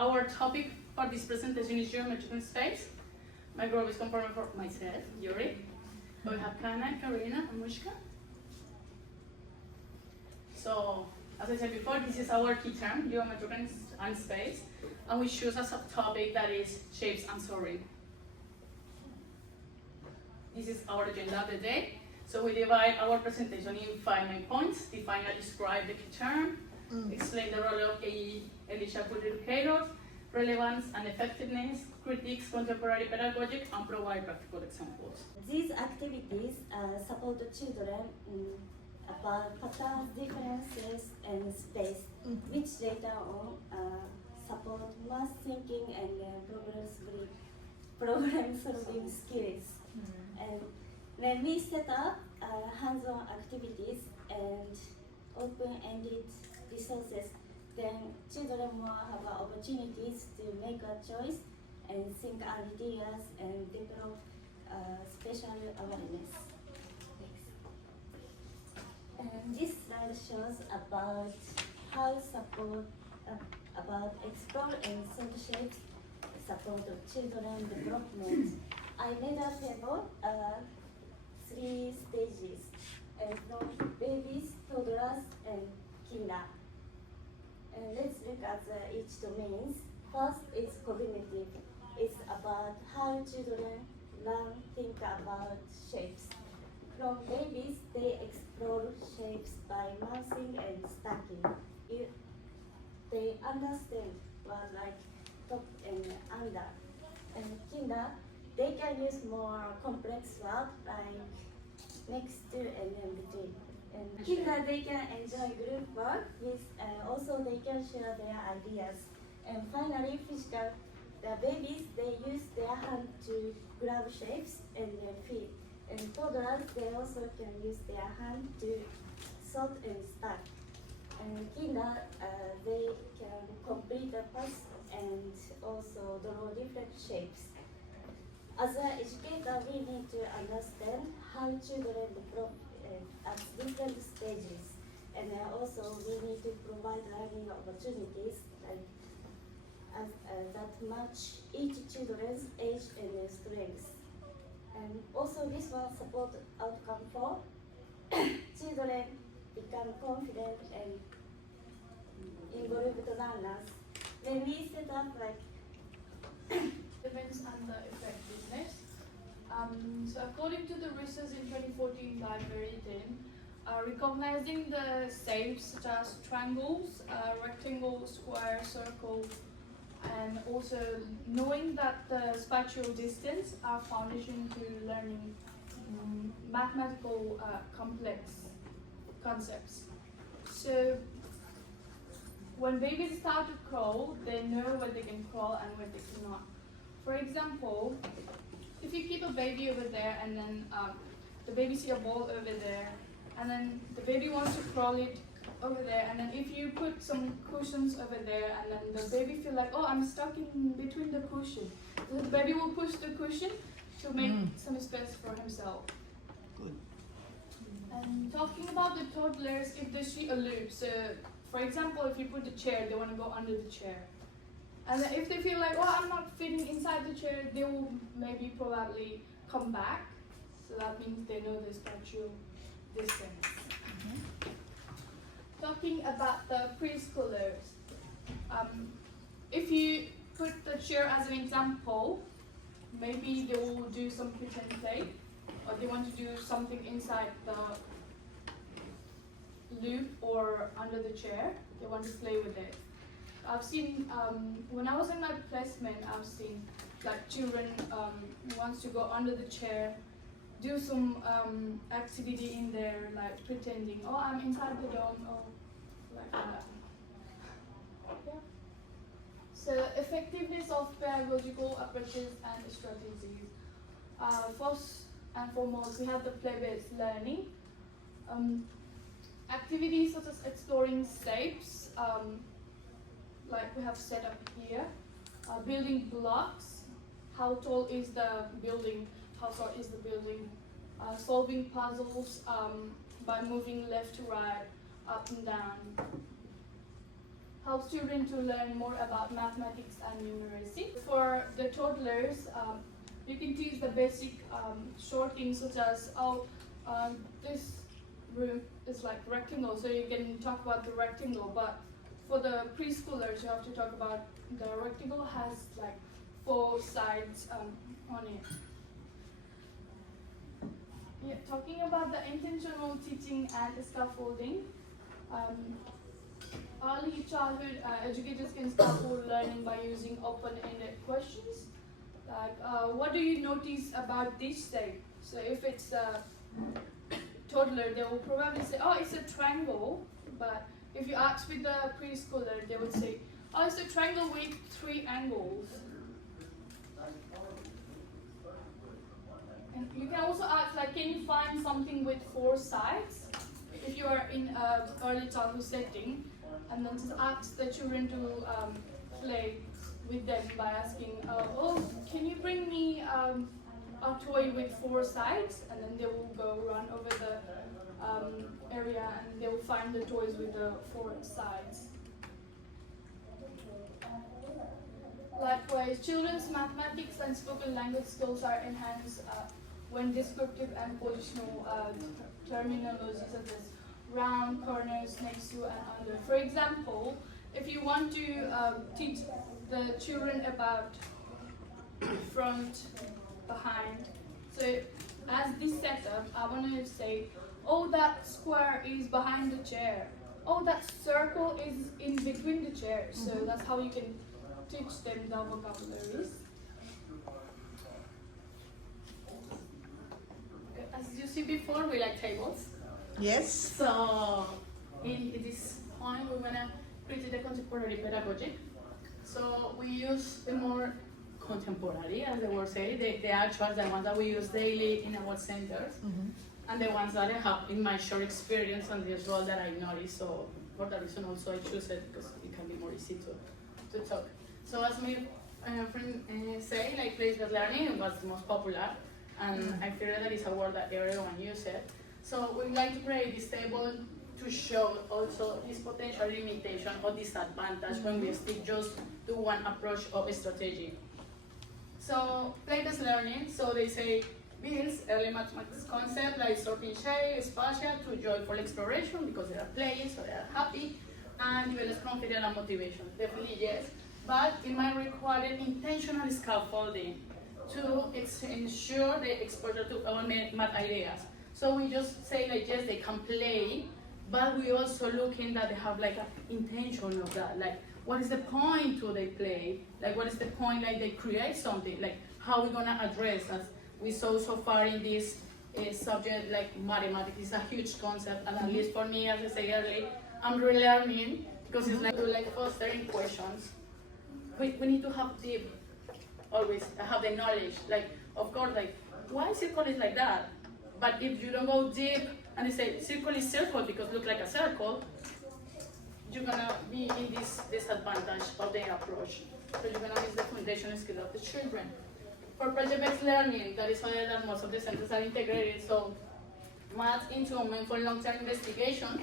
Our topic for this presentation is geometric space. My group is composed of myself, Yuri. We have Kana, Karina, and Mushka. So, as I said before, this is our key term, geometric and space, and we choose a subtopic that is shapes and soldering. This is our agenda of the day. So we divide our presentation in 5 main points: define and describe the key term, explain the role of AE early childhood educators, relevance and effectiveness, critiques contemporary pedagogic, and provide practical examples. These activities support the children about patterns, differences, and space, which later on support math thinking and problem-solving skills. And when we set up hands-on activities and open-ended resources, then children will have opportunities to make a choice and think ideas and develop special awareness. And this slide shows about how support about explore and solve shapes support of children development. I made a table 3 stages from babies, toddlers, and kinder. And let's look at each domains. First is cognitive. It's about how children learn, think about shapes. From babies, they explore shapes by mousing and stacking. They understand what like top and under. And kinder, they can use more complex words like next to and in between. And kinder, they can enjoy group work with, also they can share their ideas. And finally, physical, the babies, they use their hand to grab shapes and their feet. And toddlers, they also can use their hand to sort and stack. And kinder, they can complete the puzzle and also draw different shapes. As an educator, we need to understand how children develop at different stages, and also we need to provide learning opportunities that match each children's age and their strengths. And also this one support outcome for children become confident and involved learners. When we set up Events and the effectiveness. So according to the research in 2014 by Veridin, recognizing the shapes such as triangles, rectangle, square, circle, and also knowing that the spatial distance are foundation to learning mathematical complex concepts. So when babies start to crawl, they know where they can crawl and where they cannot. For example, if you keep a baby over there and then the baby see a ball over there and then the baby wants to crawl it over there, and then if you put some cushions over there and then the baby feel like, oh, I'm stuck in between the cushion. So the baby will push the cushion to make some space for himself. Good. And talking about the toddlers, if they see a loop, so for example, if you put the chair, they want to go under the chair. And then if they feel like, oh, I'm not fitting inside the chair, they will maybe probably come back. So that means they know the spatial distance. Talking about the preschoolers, if you put the chair as an example, maybe they will do some pretend play, or they want to do something inside the loop or under the chair. They want to play with it. I've seen, when I was in my placement, I've seen like children who wants to go under the chair, do some activity in there, like pretending, oh, I'm inside the dome, or like that. Yeah. So effectiveness of pedagogical approaches and strategies. First and foremost, we have the play-based learning. Activities such as exploring shapes, like we have set up here, building blocks, how tall is the building, how short is the building, solving puzzles by moving left to right, up and down. helps children to learn more about mathematics and numeracy. For the toddlers, you can teach the basic short things such as, this room is like rectangle, so you can talk about the rectangle. But for the preschoolers, you have to talk about the rectangle has like 4 sides on it. Yeah, talking about the intentional teaching and scaffolding. Early childhood educators can scaffold learning by using open-ended questions. Like, what do you notice about this shape? So if it's a toddler, they will probably say, oh, it's a triangle. But if you ask with the preschooler, they would say, oh, it's a triangle with 3 angles. And you can also ask, like, can you find something with 4 sides? If you are in an early childhood setting, and then just ask the children to play with them by asking, oh, can you bring me a toy with 4 sides? And then they will go run over the area and they will find the toys with the 4 sides. Likewise, children's mathematics and spoken language skills are enhanced when descriptive and positional terminology such as round, corners, next to, and under. For example, if you want to teach the children about front, behind, so as this setup, I want to say, oh, that square is behind the chair. Oh, that circle is in between the chairs. So that's how you can teach them the vocabularies. As you see before, we like tables. Yes. So in this point, we're gonna create the contemporary pedagogy. So we use the more contemporary, as the word says, the actual, the ones that we use daily in our centers, and the ones that I have in my short experience on this role that I noticed. So for that reason, also I choose it because it can be more easy to talk. So as my friend say, like place-based learning was the most popular, and I feel that it's a word that everyone uses. So we like to create this table to show also this potential limitation or disadvantage when we stick just to one approach of strategy. So play-based learning, so they say builds early mathematics concept like sorting shape, spatial to joyful exploration because they are playing, so they are happy, and develops confidence and motivation. Definitely yes, but it might require intentional scaffolding to ensure the exposure to all math ideas. So we just say like yes, they can play, but we also looking that they have like an intention of that. Like what is the point to they play? Like what is the point like they create something? Like how we gonna address as we saw so far in this subject like mathematics is a huge concept, and at least for me, as I say earlier, I'm relearning because it's like fostering questions. We need to have deep, always have the knowledge. Like of course, like why circle is like that? But if you don't go deep and they say circle is circle because it looks like a circle, you're gonna be in this disadvantage of the approach. So you're gonna miss the foundation skill of the children. For project-based learning, that is why that most of the centers are integrated. So math instrument for long-term investigation,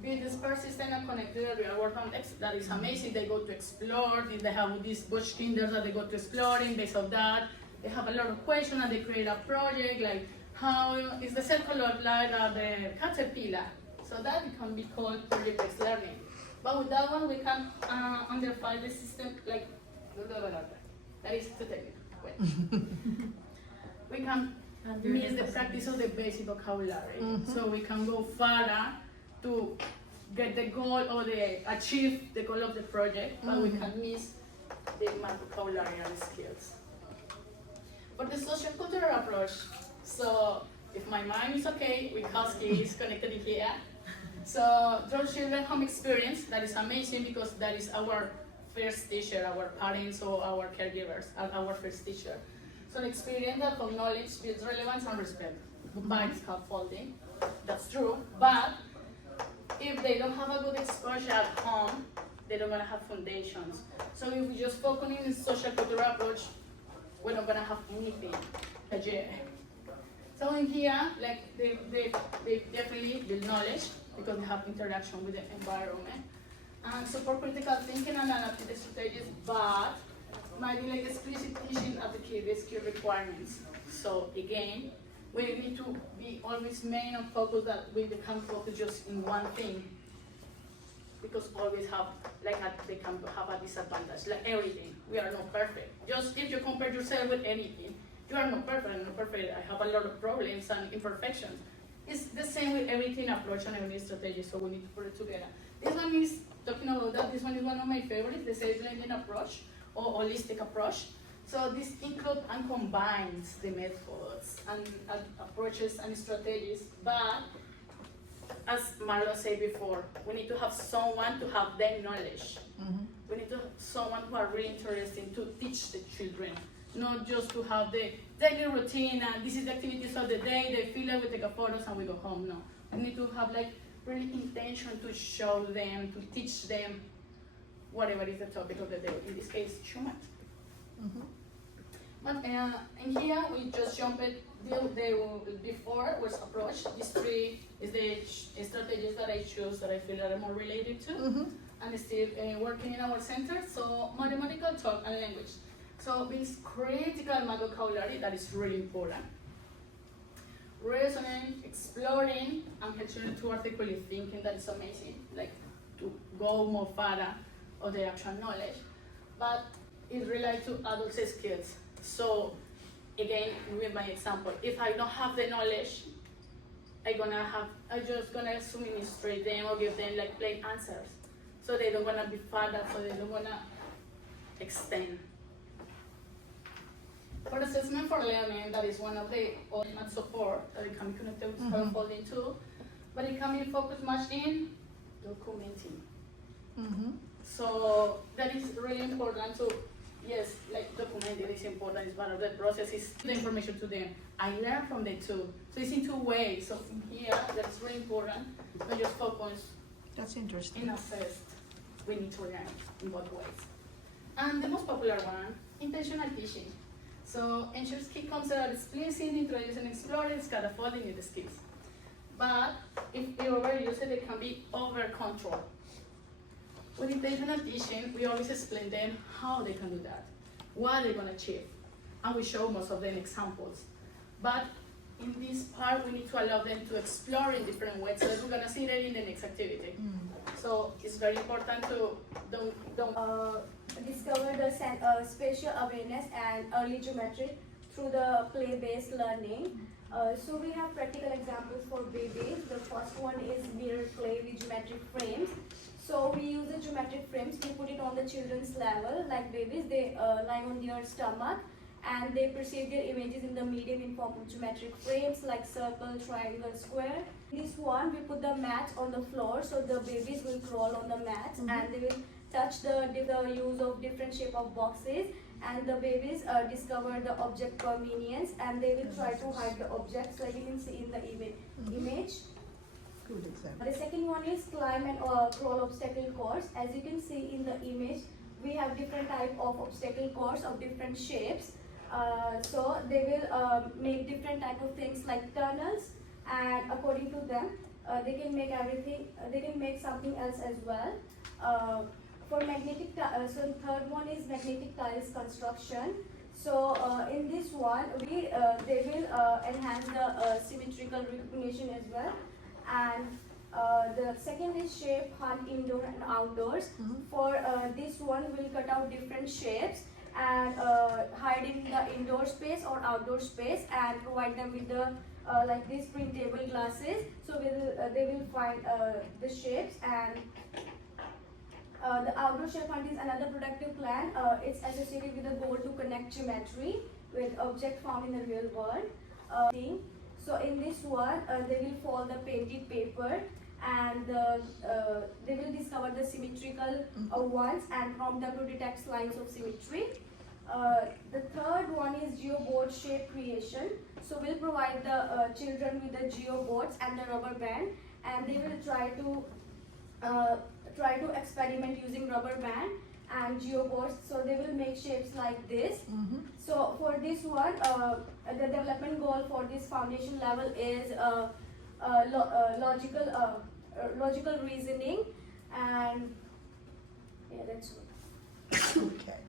build this persistent and connect to the real world context. That is amazing. They go to explore. They have these bush kinders that they go to exploring. Based on that, they have a lot of questions and they create a project like how is the circle of life of the caterpillar. So that can be called project-based learning. But with that one, we can underfile the system like that is too technical. We can miss the practice of the basic vocabulary. So we can go further to get the goal or achieve the goal of the project, but we can miss the math vocabulary and skills. For the social cultural approach, so if my mind is okay, with Husky is connected in here. So draw children home experience, that is amazing because that is our first teacher, our parents or our caregivers are our first teacher. So the experience that of knowledge builds relevance and respect by scaffolding, that's true, but if they don't have a good exposure at home, they're not gonna have foundations. So if we just focus on the social cultural approach, we're not gonna have anything. So in here, like they definitely build knowledge because they have interaction with the environment. and support critical thinking and adaptive strategies, but might be like explicit teaching of the key requirements. So again, we need to be always main and focus that we can focus just in one thing, because always have they can have a disadvantage. Like everything, we are not perfect. Just if you compare yourself with anything, you are not perfect. I'm not perfect. I have a lot of problems and imperfections. It's the same with everything approach and every strategy. So we need to put it together. This one is talking about that. This one is one of my favorites. The safe blending approach or holistic approach. So this includes and combines the methods and approaches and strategies, but as Marlo said before, we need to have someone to have their knowledge. We need to have someone who are really interested to teach the children, not just to have the daily routine and this is the activities of the day, they fill it, we take a photos and we go home. No, we need to have like really intention to show them, to teach them whatever is the topic of the day. In this case, Schumann. But in here we just jumped it. The before was approach. These three is the strategies that I choose that I feel that I'm more related to, and still working in our center. So mathematical talk and language. So this critical vocabulary that is really important. Reasoning, exploring, and helping to articulate thinking, that is amazing. Like to go more further of the actual knowledge, but it relates to adult skills. So again, with my example, if I don't have the knowledge, I'm just gonna administrate them or give them like plain answers. So they don't wanna be further, so they don't wanna extend. For assessment for learning, that is one of the ultimate support that it can be connected with scaffolding too, but it can be focused much in documenting. So that is really important to, yes, like documenting is important, it's part of the process, is the information to them. I learn from them too. So it's in two ways. So from here, that's really important, but just focus That's interesting. in assess. We need to learn in both ways. And the most popular one, intentional teaching. So ensures key concepts are explicit, introduce and explore, scaffolding in the skills. But if we overuse it, it can be over control. With intentional teaching, we always explain them how they can do that, what they're gonna achieve, and we show most of them examples. But in this part, we need to allow them to explore in different ways, so that we're gonna see that in the next activity. So it's very important to don't Discover the spatial awareness and early geometry through the play-based learning. So we have practical examples for babies. The first one is mirror play with geometric frames. So we use the geometric frames, we put it on the children's level, like babies, they lie on their stomach and they perceive their images in the medium in form of geometric frames like circle, triangle, square. This one, we put the mat on the floor, so the babies will crawl on the mat and they will touch the use of different shape of boxes, and the babies discover the object convenience and they will try to hide the objects, like you can see in the image. Good example. The second one is climb and crawl obstacle course. As you can see in the image, we have different type of obstacle course of different shapes. So they will make different type of things like tunnels, and according to them, they can make everything. They can make something else as well. For magnetic, so the third one is magnetic tiles construction. So in this one, they will enhance the symmetrical recognition as well. And the second is shape hunt indoor and outdoors. For this one, we'll cut out different shapes and hide in the indoor space or outdoor space and provide them with the like these printable glasses. So they will find the shapes. And the outdoor shape hunt is another productive plan. It's associated with the goal to connect geometry with objects found in the real world. So in this one, they will fold the painted paper and they will discover the symmetrical ones and prompt them to detect lines of symmetry. The third one is geoboard shape creation. So we'll provide the children with the geoboards and the rubber band, and they will try to experiment using rubber band and geoboards. So they will make shapes like this. So for this one, the development goal for this foundation level is logical reasoning, and Yeah, that's all. Okay.